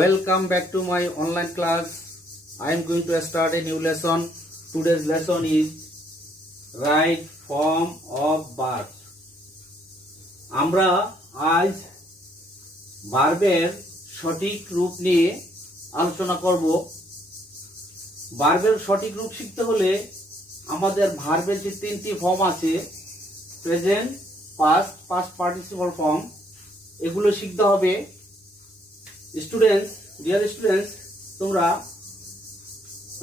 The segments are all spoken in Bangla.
Welcome back to my online class. I am going to start a new lesson. Today's lesson is right form of verbs. আমরা আজ ভার্বের সঠিক রূপ নিয়ে আলোচনা করব। ভার্বের সঠিক রূপ শিখতে হলে আমাদের ভার্বের যে তিনটি ফর্ম আছে, present, past, past participle form, এগুলো শিখতে হবে। স্টুডেন্টস, ডিয়ার স্টুডেন্টস, তোমরা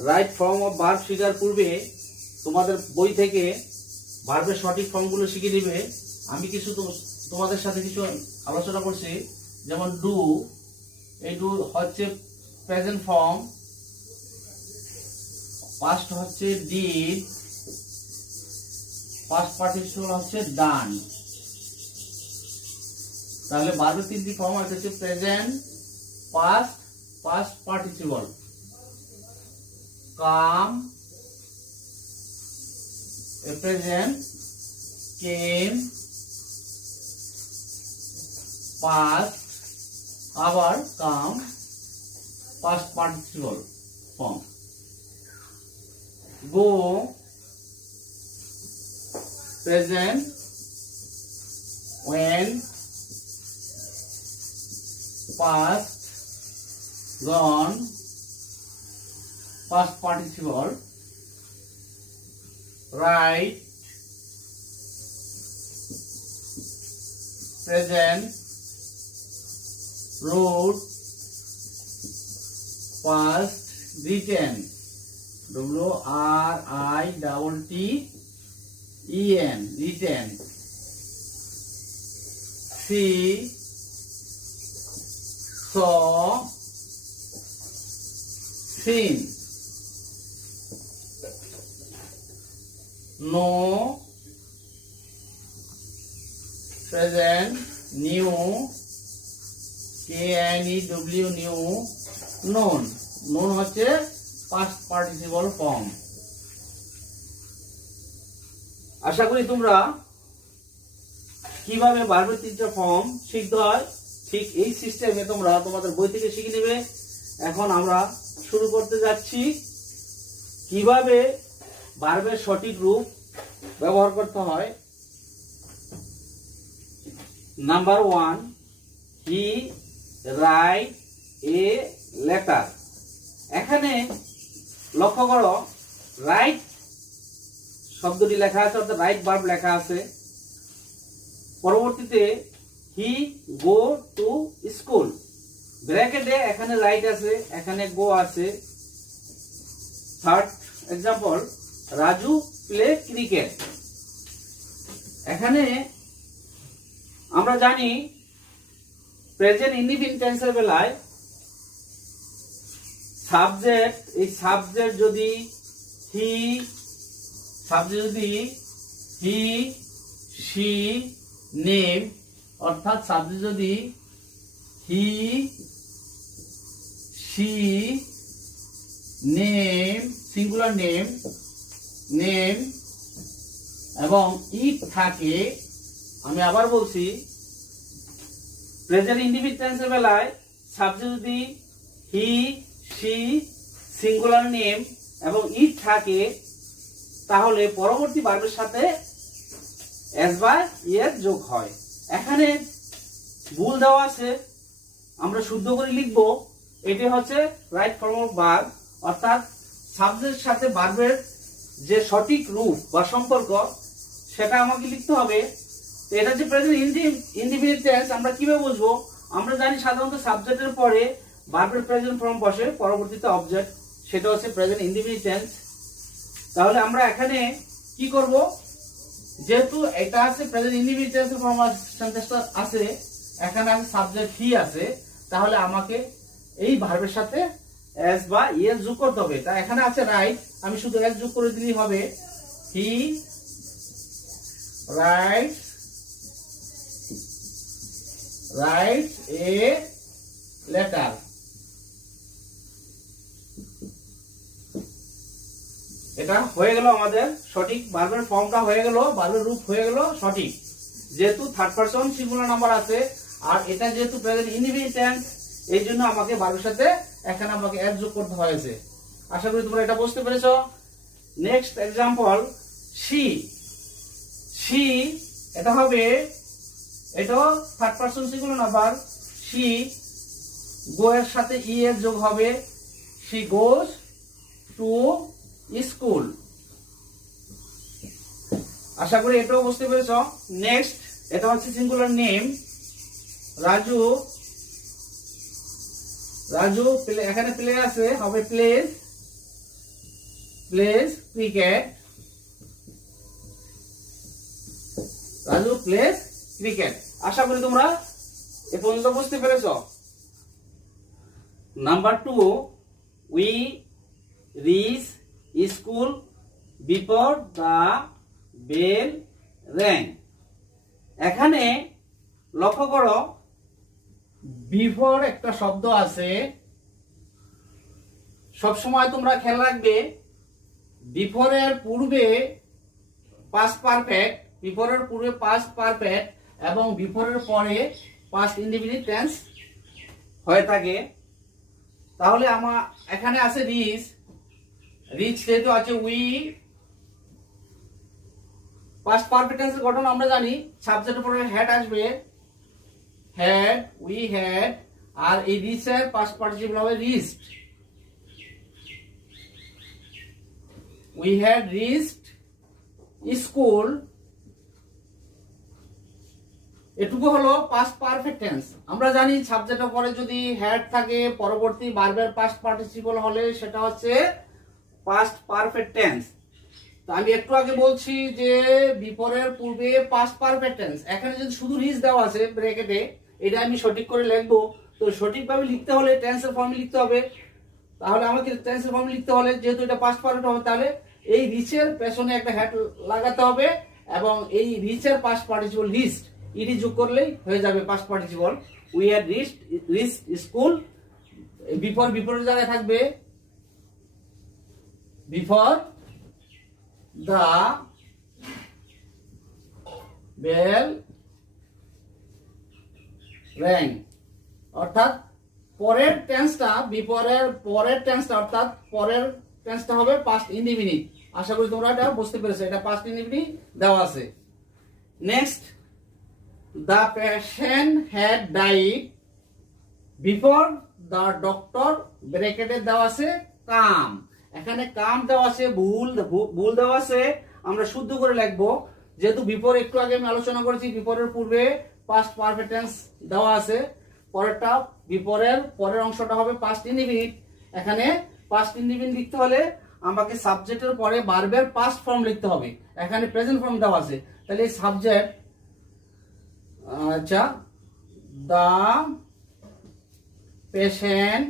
রাইট ফর্ম অফ ভার্ব শেখার পূর্বে তোমাদের বই থেকে ভার্বের সঠিক ফর্মগুলো শিখে নিবে। আমি কিছু তোমাদের সাথে কিছু আলোচনা করছি। যেমন ডু, এই ডু হচ্ছে প্রেজেন্ট ফর্ম, পাস্ট হচ্ছে ডিড, পাস্ট পার্টিসিপল হচ্ছে ডান। তাহলে ভার্বের তিনটি ফর্ম হচ্ছে present, past, past participle. Come, a present, came, past, আবার come, past participle form. Go, present, went, past, gone, past participle. Write, present, wrote, past, written, W-R-I-T-T-E-N, written. See, saw, seen. Know, present, knew, K-N-E-W, knew, known. Known হচ্ছে past participle form. আশা করি তোমরা কিভাবে ভার্বের তিনটা ফর্ম শিখতে হয় ঠিক এই সিস্টেমে তোমরা তোমাদের বই থেকে শিখে নেবে। এখন আমরা শুরু করতে যাচ্ছি কিভাবে ভার্বের সঠিক রূপ ব্যবহার করতে হয়। Number 1, he write a letter. এখানে লক্ষ্য করো, রাইট শব্দটি লেখা আছে, অর্থাৎ রাইট ভার্ব লেখা আছে। পরবর্তীতে হি গো টু স্কুল, ব্র্যাকেটে এখানে রাইট আছে, এখানে গো আছে। Third example, Raju play cricket. এখানে আমরা জানি প্রেজেন্ট ইনডিফিনিট টেন্সের বেলায় সাবজেক্ট, এই সাবজেক্ট যদি হি, শি, নেম, অর্থাৎ সাবজেক্ট যদি he, she, name, singular name, name এবং ইট থাকে। আমি আবার বলছি, প্রেজেন্ট ইনডিফিনিট টেন্সের বেলায় সাবজেক্ট যদি হি, শি, সিঙ্গুলার নেম এবং ইট থাকে, তাহলে পরবর্তী ভার্বের সাথে এস বা এর যোগ হয়। এখানে ভুল দেওয়া আছে, আমরা শুদ্ধ করে লিখবো। এটি হচ্ছে রাইট ফর্ম অফ ভার্ব, অর্থাৎ সাবজেক্টের সাথে ভার্বের যে সঠিক রূপ বা সম্পর্ক সেটা আমাকে লিখতে হবে। তো এটা যে প্রেজেন্ট ইনডিফিনিট টেন্স, আমরা কিভাবে বুঝবো? আমরা জানি সাধারণত সাবজেক্টের পরে ভার্বের প্রেজেন্ট ফর্ম বসে, পরবর্তীতে অবজেক্ট, সেটা হচ্ছে প্রেজেন্ট ইনডিফিনিট টেন্স। তাহলে আমরা এখানে কি করব? যেহেতু এটা আছে প্রেজেন্ট ইনডিফিনিট টেন্সের ফর্ম সেন্টেন্সটা আছে, এখানে আছে সাবজেক্ট হি আছে, তাহলে আমাকে এই ভার্বের সাথে এস বা এস যোগ করতে হবে। তা এখানে আছে রাইট, আমি শুধু এস যোগ করে দিলেই হবে। He write a letter. এটা হয়ে গেল আমাদের সঠিক ভার্বের ফর্মটা হয়ে গেল, ভার্বের রূপ হয়ে গেল সঠিক। যেহেতু থার্ড পারসন সিঙ্গুলার নাম্বার আছে আর এটা যেহেতু প্রেজেন্ট ইনডিফিনিট টেন্স, এই জন্য আমাকে ভার্বের সাথে এখানে আমাকে এস যোগ করতে হয়েছে। আশা করি তোমরা এটা বুঝতে পেরেছো। Next example, she. শি এটা হবে, এটা third person singular number. She গো এর সাথে ই এর যোগ হবে, শি গোজ টু স্কুল। আশা করি এটাও বুঝতে পেরেছ। নেক্সট, এটা হচ্ছে সিঙ্গুলার নেম, রাজু। রাজু এখানে প্লে আছে, হবে plays, plays cricket. Raju plays cricket. আশা করি তোমরা এ পর্যন্ত বুঝতে পেরেছ। Number 2, we reach school before the bell rang. এখানে লক্ষ্য করো, বিফোর একটা শব্দ আছে। সবসময় তোমরা খেয়াল রাখবে, বিফোরের পূর্বে পাস্ট পারফেক্ট, বিফোরের পূর্বে পাস্ট পারফেক্ট এবং বিফোরের পরে পাস্ট ইনডিফিনিট টেন্স হয়ে থাকে। তাহলে আমার এখানে আছে রিচ। রিচ যেহেতু আছে, উই পাস্ট পারফেক্ট টেন্সের গঠন আমরা জানি, সাবজেক্টের পরে হ্যাড আসবে, হ্যাড, উই হ্যাড, আর এই রিচের পাস্ট পার্টিসিপল হবে reached. We had reached school. এটুকু হলো পাস্ট পারফেক্ট টেন্স। আমরা জানি সাবজেক্টের পরে যদি হ্যাড থাকে, পরবর্তী ভার্বের পাস্ট পার্টিসিপল হলে সেটা হচ্ছে পাস্ট পারফেক্ট টেন্স। তো আমি একটু আগে বলছি যে বিফোরের পূর্বে পাস্ট পারফেক্ট টেন্স, এখানে যদি শুধু রিচ দেওয়া আছে ব্র্যাকেটে, এটা আমি সঠিক করে লিখবো। তো সঠিকভাবে লিখতে হলে টেন্সের ফর্মে লিখতে হবে। তাহলে আমাকে টেন্সের ফর্মে লিখতে হলে, যেহেতু এটা পাস্ট পারফেক্ট হবে, তাহলে এই রিচের পেছনে একটা হ্যাড লাগাতে হবে এবং এই রিচের পাস্ট পার্টিসিপল রিচড, ইডি যোগ করলেই হয়ে যাবে past participle. We had reached school. বিফোরের জায়গায় থাকবে বিফোর দা বেল র্যাং। অর্থাৎ পরের টেন্সটা, বিফোরের পরের টেন্সটা, অর্থাৎ পরের টেন্সটা হবে পাস্ট ইনডিফিনিট। আশা করি তোমরা এটা বুঝতে পেরেছো, এটা পাস্ট ইনডিফিনিট দেওয়া আছে। Next, the patient had died before the doctor, ব্র্যাকেটে দেওয়া আছে কাম। এখানে কাম দেওয়া আছে, ভুল দেওয়া আছে, আমরা শুদ্ধ করে লিখবো। যেহেতু বিফোর একটু আগে আমি আলোচনা করেছি, বিফোরের পূর্বে পাস্ট পারফেক্ট টেন্স দেওয়া আছে, পরেরটা বিফোরের পরের অংশটা হবে পাস্ট ইনডিফিনিট। এখানে পাস্ট ইনডিফিনিট লিখতে হলে আমাকে সাবজেক্টের পরে ভার্বের পাস্ট ফর্ম লিখতে হবে। এখানে প্রেজেন্ট ফর্ম দেওয়া আছে, তাহলে এই সাবজেক্ট, আচ্ছা, the patient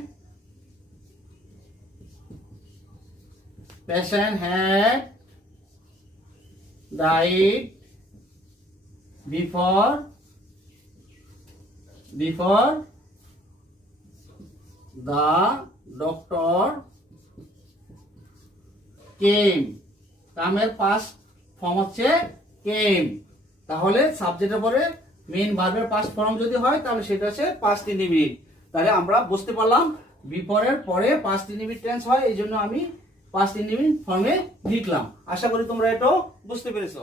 had died before the doctor came. কামের পাস্ট ফর্ম হচ্ছে কেম। তাহলে সাবজেক্টের পরে মেইন ভার্বের পাস্ট ফর্ম যদি হয়, তাহলে সেটা হচ্ছে পাস্ট ইনডিফিনিট। তাহলে আমরা বুঝতে পারলাম বিফোরের পরে পাস্ট ইনডিফিনিট টেন্স হয়, এই জন্য আমি পাস্ট ইনডিফিনিট ফর্মে লিখলাম। আশা করি তোমরা এটাও বুঝতে পেরেছো।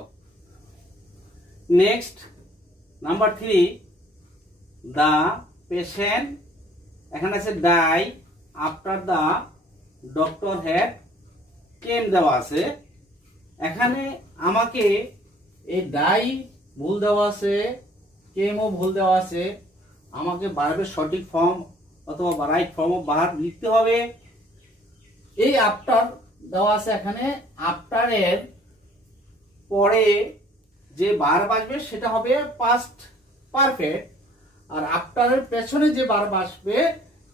নেক্সট, নাম্বার 3, দা পেশেন্ট, এখানে আছে die after the doctor had কেম দেওয়া আছে। এখানে আমাকে এই ডাই ভুল দেওয়া আছে, কেমও ভুল দেওয়া আছে, আমাকে ভার্বের সঠিক ফর্ম অথবা রাইট ফর্ম অফ ভার্ব লিখতে হবে। এই আফটার দেওয়া আছে, এখানে আফটারের পরে যে ভার্ব আসবে সেটা হবে পাস্ট পারফেক্ট, আর আফটারের পেছনে যে ভার্ব আসবে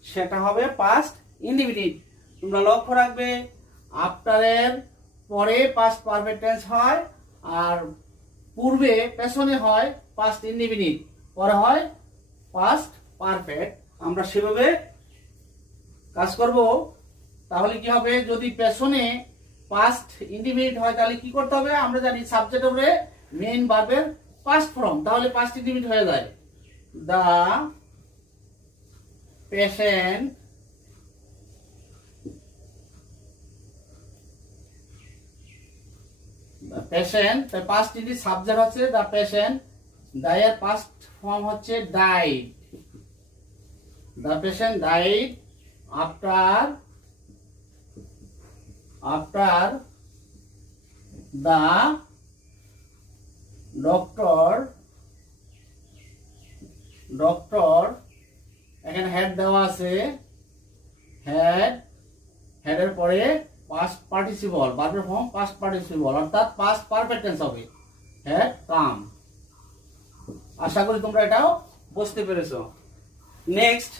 সেটা হবে পাস্ট ইনডিফিনিট। তোমরা লক্ষ্য রাখবে, আফটারের পরে পাস্ট পারফেক্ট টেন্স হয়, আর পূর্বে পেছনে হয় পাস্ট ইনডিফিনিট, পরে হয় পাস্ট পারফেক্ট। আমরা সেভাবে কাজ করব। তাহলে কি হবে, যদি পেছনে পাস্ট ইনডিফিনিট হয় তাহলে কি করতে হবে, আমরা জানি সাবজেক্ট হবে মেইন ভার্বের পাস্ট ফর্ম, তাহলে পাস্ট ইনডিফিনিট হয়ে যায়। দা patient, the patient, the past tense subject হচ্ছে the patient, এর past form হচ্ছে died. The patient died after the doctor এখানে হেড দেওয়া আছে, হেড এর পরে পাস্ট পার্টিসিপল, ভার্বের ফর্ম পাস্ট পার্টিসিপল, অর্থাৎ পাস্ট পারফেক্ট টেন্স হবে, হেড কাম। আশা করি তোমরা এটাও বুঝতে পেরেছো। Next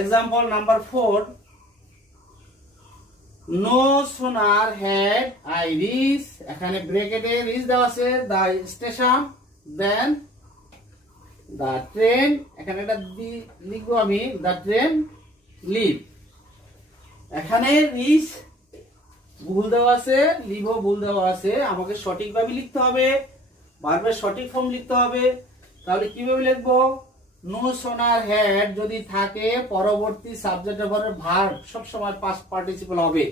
example number 4, no sooner had I reach, এখানে ব্র্যাকেটে রিচ দেওয়া আছে the station, then the train, এখানে এটা লিখবো আমি দ্য ট্রেন লিভ। এখানে রিচ ভুল দেওয়া আছে, লিভও ভুল দেওয়া আছে, আমাকে সঠিকভাবে লিখতে হবে, ভার্বের সঠিক ফর্ম লিখতে হবে। তাহলে কিভাবে লিখবো? নো সোনার হেড যদি থাকে পরবর্তী সাবজেক্টের পরে ভার্ব সবসময় পাস্ট পার্টিসিপল হবে,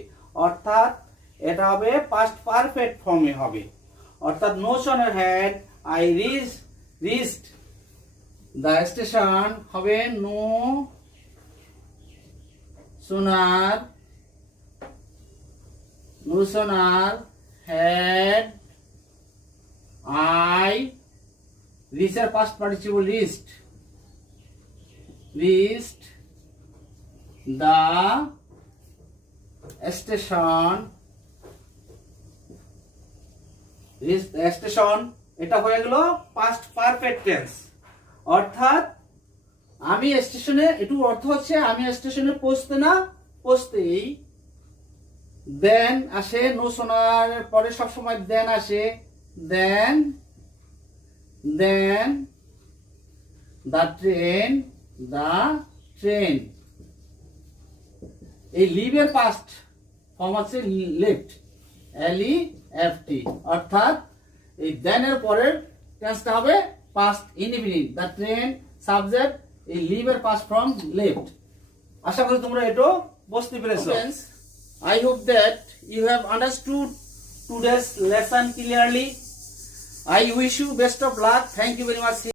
অর্থাৎ এটা হবে পাস্ট পারফেক্ট ফর্মে হবে। অর্থাৎ no sooner had I reached the station হবে নো সোনার হেড আই রিচের past participle reached the station, এটা হয়ে গেল পাস্ট পারফেক্ট টেন্স। অর্থাৎ আমি স্টেশনে, একটু অর্থ হচ্ছে আমি স্টেশনে পৌঁছতেই দেন আসে, নো সোনার পরে সবসময় দেন আসে, দেন দ্য ট্রেন, এই লিভের পাস্ট ফর্ম হচ্ছে লেফট, LEFT, অর্থাৎ এই দেন এর পরের টেন্সটা হবে past indefinite, the train subject, এই লিভের পাস্ট ফর্ম লেফট। আশা করি তোমরা এটা বুঝতে পেরেছো। I hope that you have understood today's lesson clearly. I wish you best of luck. Thank you very much.